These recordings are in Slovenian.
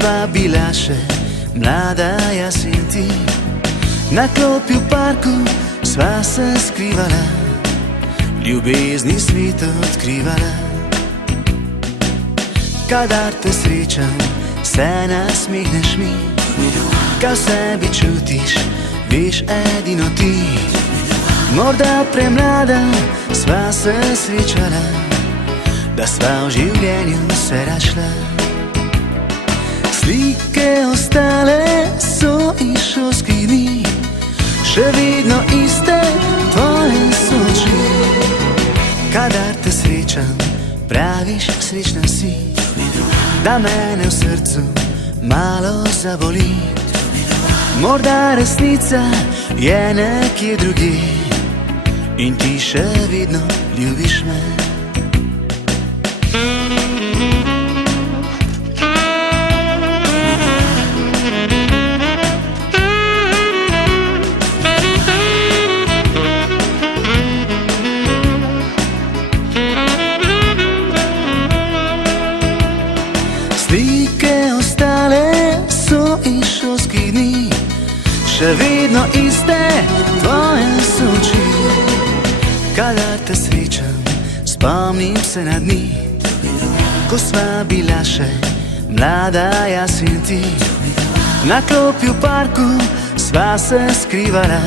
sva bila še mlada, jaz in ti, na klopi v parku sva se skrivala, ljubezni svet odkrivala. Kadar te srečam, se nasmehneš mi, kaj v sebi čutiš, veš edino ti. Morda premlada sva se srečala, da sva v življenju se rašla. Slike ostale so iz šolskih dni, še vedno iste tvoje so oči. Kadar te srečam, praviš srečna si, da mene v srcu malo zaboli. Morda resnica je nekje drugje in ti še vedno ljubiš me. Slike ostale so iz šolskih dni, še vedno iste tvoje so oči. Kadar te srečam, spomnim se na dni, ko sva bila še mlada, jaz in ti, na klopi v parku sva se skrivala,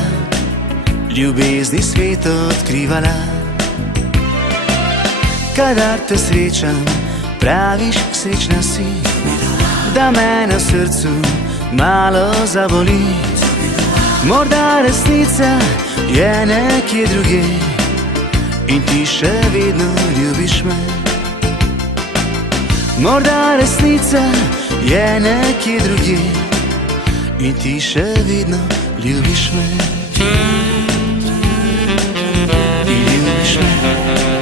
ljubezni svet odkrivala. Kadar te srečam, praviš srečna si, da mene v srcu malo zaboli. Morda resnica je nekje drugje in ti še vedno ljubiš me. Morda resnica je nekje drugje in ti še vedno ljubiš me. In ljubiš me.